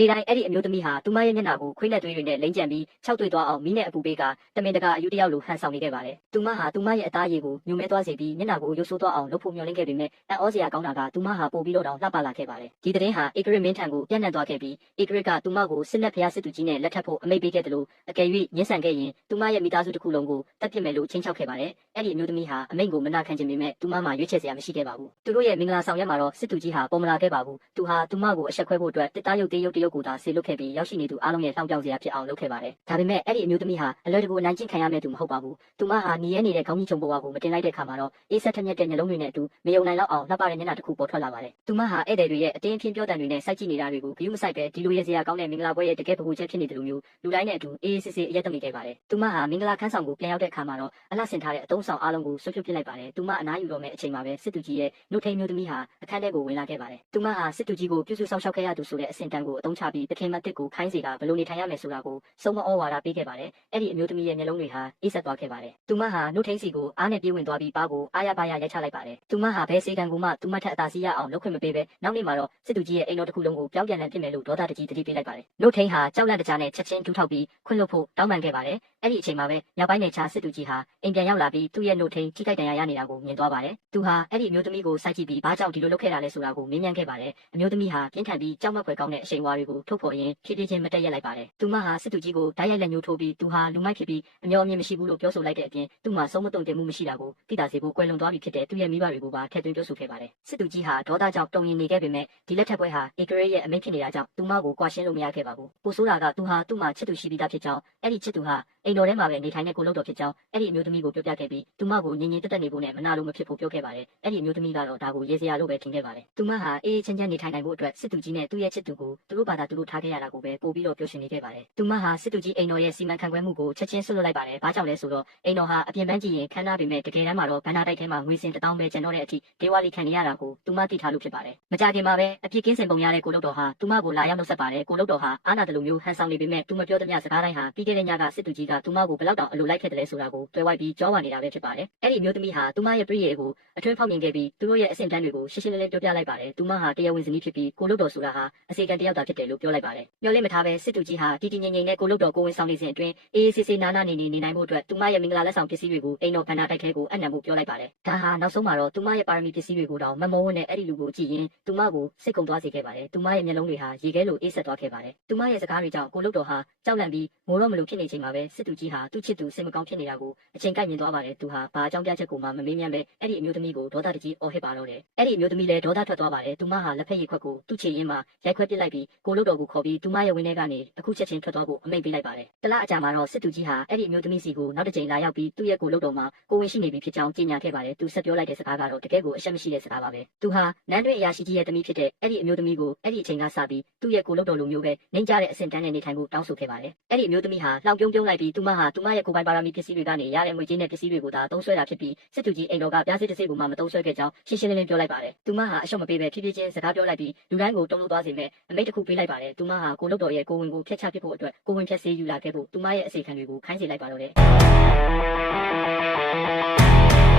နေတိုင်းအဲ့ဒီအမျိုးသမီးဟာသူမရဲ့မျက်နှာကိုခွေးနဲ့သွေးတွေနဲ့လိမ့်ကြံပြီးခြောက်သွေ့သွားအောင်မီးနဲ့အပူပေးကတမင်တကာအယူတယောက်လိုဟန်ဆောင်နေခဲ့ပါတယ်။သူမဟာသူမရဲ့အသားရည်ကိုညှို့မဲသွားစေပြီးမျက်နှာကိုရိုးဆိုးသွားအောင်လုပ်ဖို့မျှော်လင့်ခဲ့ပေမဲ့အံ့ဩစရာကောင်းတာကသူမဟာပိုပြီးတော့တောင်လှပလာခဲ့ပါတယ်။ဒီသတင်းဟာဧကရစ်မင်းထံကိုပြန့်နှံ့သွားခဲ့ပြီးဧကရစ်ကသူမကိုစစ်လက်ဖျားစစ်သူကြီးနဲ့လက်ထပ်ဖို့အမိန့်ပေးခဲ့တယ်လို့အကယ်၍ညှဉ်းဆန်ခဲ့ရင်သူမရဲ့မိသားစုတစ်ခုလုံးကိုတပ်ပစ်မယ်လို့ချင်းချောက်ခဲ့ပါတယ်။အဲ့ဒီအမျိုးသမီးဟာအမိန့်ကိုမနာခံချင်ပေမဲ့သူမမှာရွေးချယ်စရာမရှိခဲ့ပါဘူး။သူတို့ရဲ့မင်္ဂလာဆောင်ရက်မှာတော့စစ်သူကြီးဟာပေါ်မလာခဲ့ပါဘူး။သူဟာသူမကိုအဆက်ခွဲဖို့အတွက်တစ်သားရုပ်သေးရုပ်တရုပ်ကိုသာဆေလွတ်ခဲ့ပြီးရောက်ရှိနေသူအားလုံးရဲ့လှောင်ပြောင်စရာဖြစ်အောင်လုပ်ခဲ့ပါတယ်။ဒါပေမဲ့အဲ့ဒီအမျိုးသမီးဟာအလွယ်တကူအနိုင်ကျင့်ခံရမယ့်သူမဟုတ်ပါဘူး။သူမဟာနေရဲနေတဲ့ခေါင်းကြီးချုံပေါ်ကိုမတင်လိုက်တဲ့အခါမှာတော့အေးဆက်ထက်မြက်တဲ့ညလုံးတွေနဲ့အတူမယုံနိုင်လောက်အောင်လှပတဲ့မျက်နှာတစ်ခုပေါ်ထွက်လာပါတယ်။သူမဟာဧည့်သည်တွေရဲ့အတင်းအဖျင်းပြောတန်တွေနဲ့စိုက်ကြည့်နေတာတွေကိုဂရုမစိုက်ပဲဒီလိုရဲစရာကောင်းတဲ့မင်္ဂလာပွဲရဲ့တကယ်ပကူချက်ဖြစ်နေတယ်လို့မျိုးလူတိုင်းနဲ့အတူအေးအေးဆေးဆေးအရက်တက်နေခဲ့ပါတယ်။သူမဟာမင်္ဂလာခန်းဆောင်ကိုပြန်ရောက်တဲ့အခါမှာတော့အလှဆင်ထားတဲ့အတုံးဆောင်အားလုံးကိုဆွတ်ဖြုတ်ပစ်လိုက်ပါတယ်။သူမအနားယူတော့မယ့်အချိန်မှာပဲစစ်သူကြီးရဲ့နှုတ်ထိန်မျိုးသမီးဟာအခန်းထဲကိုဝင်လာခဲ့ပါတယ်။သူမဟာစစ်သူကြီးကိုပြုစုဆောင်ရှောက်ခဲ့ရသူဆိုတဲ့အဆင့်တန်းကိုအသုံးချပြီးတခင်မတစ်ကိုခိုင်းစေတာဘယ်လိုနေထိုင်ရမယ်ဆိုတာကိုစုံမဩဝါဒပေးခဲ့ပါတယ်။အဲ့ဒီအမျိုးသမီးရဲ့မျက်လုံးတွေဟာအေးဆက်သွားခဲ့ပါတယ်။သူမဟာနှုတ်ထိန်စီကိုအားနဲ့ပြေးဝင်သွားပြီးပါးကိုအားရပါရရိုက်ချလိုက်ပါတယ်။သူမဟာဘယ်စေကံကိုမှသူမထက်အသာစီးရအောင်လုပ်ခွင့်မပေးပဲနောက်နေ့မှာတော့စစ်သူကြီးရဲ့အိမ်တော်တစ်ခုလုံးကိုပြောင်းပြန်လည်ပြင်မယ်လို့ဒေါသတကြီးတတိပေးလိုက်ပါတယ်။နှုတ်ထိန်ဟာကြောက်လန့်တကြားနဲ့ချက်ချင်းဒူးထောက်ပြီးခွင့်လွှတ်ဖို့တောင်းပန်ခဲ့ပါတယ်။အဲ့ဒီအချိန်မှာပဲမြောက်ပိုင်းနယ်ခြားစစ်သူကြီးဟာအိမ်ပြန်ရောက်လာပြီးသူ့ရဲ့နှုတ်ထိန်ထိခိုက်ဒဏ်ရာရနေတာကိုမြင်သွားပါတယ်။သူဟာအဲ့ဒီအမျိုးသမီးကိုစိုက်ကြည့်ပြီးဘာကြောင့်ဒီလိုလုပ်ခဲ့တာလဲဆိုတာကိုမေးမြန်းခဲ့ပါတယ်။အမျိုးသမီးဟာပြင်းထန်ပြီးကြောက်မက်ဖွယ်ကောင်းတဲ့အရှိန်အဝါတွေကိုထုတ်ဖော်ရင်းဖြည်းဖြည်းချင်းမတက်ရက်လိုက်ပါတယ်။သူမဟာစစ်သူကြီးကိုဓာတ်ရိုက်လက်ညှိုးထိုးပြီးသူဟာလူမိုက်ဖြစ်ပြီးအမျော်အမြင်မရှိဘူးလို့ပြောဆိုလိုက်တဲ့အပြင်သူ့မှာဆုံးမတုံတင်မှုမရှိတာကိုသိတာစီဖို့ကွယ်လွန်သွားပြီဖြစ်တဲ့သူ့ရဲ့မိဘတွေကိုပါထည့်သွင်းပြောဆိုခဲ့ပါတယ်။စစ်သူကြီးဟာဒေါသကြောင့်တုံရင်နေခဲ့ပေမဲ့ဒီလက်ထပ်ပွဲဟာဧကရဲရဲ့အမိန့်ဖြစ်နေတာကြောင့်သူမကိုကွာရှင်းလို့မရခဲ့ပါဘူး။ပိုဆိုးတာကသူဟာသူ့မှာချစ်သူရှိပြီးသားဖြစ်ကြောင်းအဲ့ဒီချစ်သူဟာအိမ်တော်ထဲမှာပဲနေထိုင်တဲ့ကိုလို့တော်ဖြစ်ကြောင်းအဲ့ဒီအမျိုးသမီးကိုပြောပြခဲ့ပြီးသူမကိုငြင်းငြင်းတက်တက်နေဖို့နဲ့မနာလို့မဖြစ်ဖို့ပြောခဲ့ပါတယ်။အဲ့ဒီအမျိုးသမီးကတော့ဒါကိုရေစရာလို့ပဲထင်ခဲ့ပါတယ်။သူမဟာအေးချမ်းချမ်းနေထိုင်နိုင်ဖို့အတွက်စစ်သူကြီးနဲ့သူ့ရဲ့ချစ်သူကိုသူတို့ဘာသာသူတို့ထားခဲ့ရတာကိုပဲပို့ပြီးတော့ပြောရှင်နေခဲ့ပါတယ်။သူမဟာစစ်သူကြီးအိမ်တော်ရဲ့စီမံခန့်ခွဲမှုကိုချက်ချင်းဆွတ်လွတ်လိုက်ပါတယ်။ဘာကြောင့်လဲဆိုတော့အိမ်တော်ဟာအပြင်ပန်းကြည့်ရင်ခမ်းနားပေမဲ့တကယ်တမ်းမှာတော့ဘန္နာတိုက်ထဲမှာငွေစင်1000ပဲကျန်တော့တဲ့အထိဒေဝါလီခံနေရတာကိုသူမသိထားလို့ဖြစ်ပါတယ်။မကြခင်မှာပဲအပြစ်ကင်းစင်ပုံရတဲ့ကိုလုတ်တော်ဟာသူမကိုလာရောက်နှုတ်ဆက်ပါတယ်။ကိုလုတ်တော်ဟာအာနာတလူမျိုးဟန်ဆောင်နေပေမဲ့သူမပြောသမျှစကားတိုင်းဟာပြီးခဲ့တဲ့ညကစစ်သူကြီးကသူမကိုဘယ်လောက်တောင်အလိုလိုက်ခဲ့တယ်လဲဆိုတာကိုတွေ့ဝိုက်ပြီးကြောဝါနေတာပဲဖြစ်ပါတယ်။အဲ့ဒီအမျိုးသမီးဟာသူမရဲ့ပြည့်ရည်ကိုအထွန်းဖောက်မြင်ခဲ့ပြီးသူတို့ရဲ့အဆင့်တန်းတွေကိုရှင်းရှင်းလင်းလင်းပြောပြလိုက်ပါတယ်။သူမဟာတရားဝင်ဇနီးဖြစ်ပြီးကိုလုတ်တော်ဆိုတာဟာအစေခံတယောက်သာဖြစ်တယ်လို့ပြောလိုက်ပါတယ်။မျှော်လင့်မထားပဲစစ်သူကြီးဟာတီတီငိမ့်ငိမ့်နဲ့ကိုလုတ်တော်ကိုဝင်ဆောင်နေစဉ်အတွင်းအေးအေးဆေးဆေးနားနာနေနိုင်ဖို့အတွက်သူမရဲ့မင်္ဂလာလက်ဆောင်ပစ္စည်းတွေကိုအိမ်တော်ဘန္နာတိုက်ထဲကိုအနံ့ဖို့ပြောလိုက်ပါတယ်။ဒါဟာနောက်ဆုံးမှာတော့သူမရဲ့ပါရမီပစ္စည်းတွေကိုတောင်မမောဝန်းနဲ့အဲ့ဒီလူကိုကြည့်ရင်သူမကိုစိတ်ကုန်သွားစေခဲ့ပါတယ်။သူမရဲ့မျက်လုံးတွေဟာရေခဲလိုအေးဆက်သွားခဲ့ပါတယ်။သူမရဲ့စကားတွေကြောင့်ကိုလုတ်တော်ဟာကြောက်လန့်ပြီးမိုးတော့မလို့ဖြစ်နေချိန်မှာပဲစစ်သူကြီးဟာသူ့ချစ်သူစိတ်မကောင်းဖြစ်နေတာကိုအချိန်ကိုက်မြင်သွားပါတယ်။သူဟာဘာအကြောင်းပြချက်ကိုမှမမေးမြန်းပဲအဲ့ဒီအမျိုးသမီးကိုဒေါသတကြီးအော်ဟစ်ပါတော့တယ်။အဲ့ဒီအမျိုးသမီးလည်းဒေါသထွက်သွားပါတယ်။သူမဟာလက်ဖက်ရည်ခွက်ကိုသူ့ချေရင်းမှာရိုက်ခွဲပစ်လိုက်ပြီးကိုလုတ်တော်ကိုခေါ်ပြီးသူမရဲ့ဝင်းထဲကနေအခုချက်ချင်းထွက်သွားဖို့အမိန့်ပေးလိုက်ပါတယ်။တလအကြာမှာတော့စစ်သူကြီးဟာအဲ့ဒီအမျိုးသမီးစီကိုနောက်တစ်ကြိမ်လာရောက်ပြီးသူ့ရဲ့ကိုလုတ်တော်မှာကိုဝင်ရှိနေပြီဖြစ်ကြောင်းကြေညာခဲ့ပါတယ်။သူဆက်ပြောလိုက်တဲ့စကားကတော့တကယ်ကိုအရှက်မရှိတဲ့စကားပါပဲ။သူဟာနန်းတွင်းအရာရှိကြီးရဲ့သမီးဖြစ်တဲ့အဲ့ဒီအမျိုးသမီးကိုအဲ့ဒီအချိန်ကစပြီးသူ့ရဲ့ကိုလုတ်တော်လိုမျိုးပဲနှိမ့်ကြတဲ့အဆင့်တန်းနဲ့နေထိုင်ဖို့တောင်းဆိုခဲ့ပါတယ်။အဲ့ဒီအမျိုးသမီးဟာလှောင်ပြုံးလိုက်ပြီးသူမဟာသူမရဲ့ကိုယ်ပိုင်ပါရမီပစ္စည်းတွေကနေရတဲ့ငွေကြေးနဲ့ပစ္စည်းတွေကိုသာသုံးစွဲတာဖြစ်ပြီးစစ်သူကြီးအိမ်တော်ကပြားစစ်တစ်စိတ်ကိုမှမသုံးစွဲခဲ့ကြောင်းရှင်းရှင်းလင်းလင်းပြောလိုက်ပါတယ်။သူမဟာအရှုံးမပေးပဲဖြည်းဖြည်းချင်းစကားပြောလိုက်ပြီးလူတိုင်းကိုတုံ့လို့သွားစေမဲ့အမိန့်တစ်ခုပေးလိုက်ပါတယ်။သူမဟာကိုလုတ်တော်ရဲ့ကိုဝင်ကိုဖျက်ချပစ်ဖို့အတွက်ကိုဝင်ဖျက်ဆေးယူလာခဲ့ဖို့သူမရဲ့အစီခံတွေကိုခိုင်းစေလိုက်ပါတော့တယ်။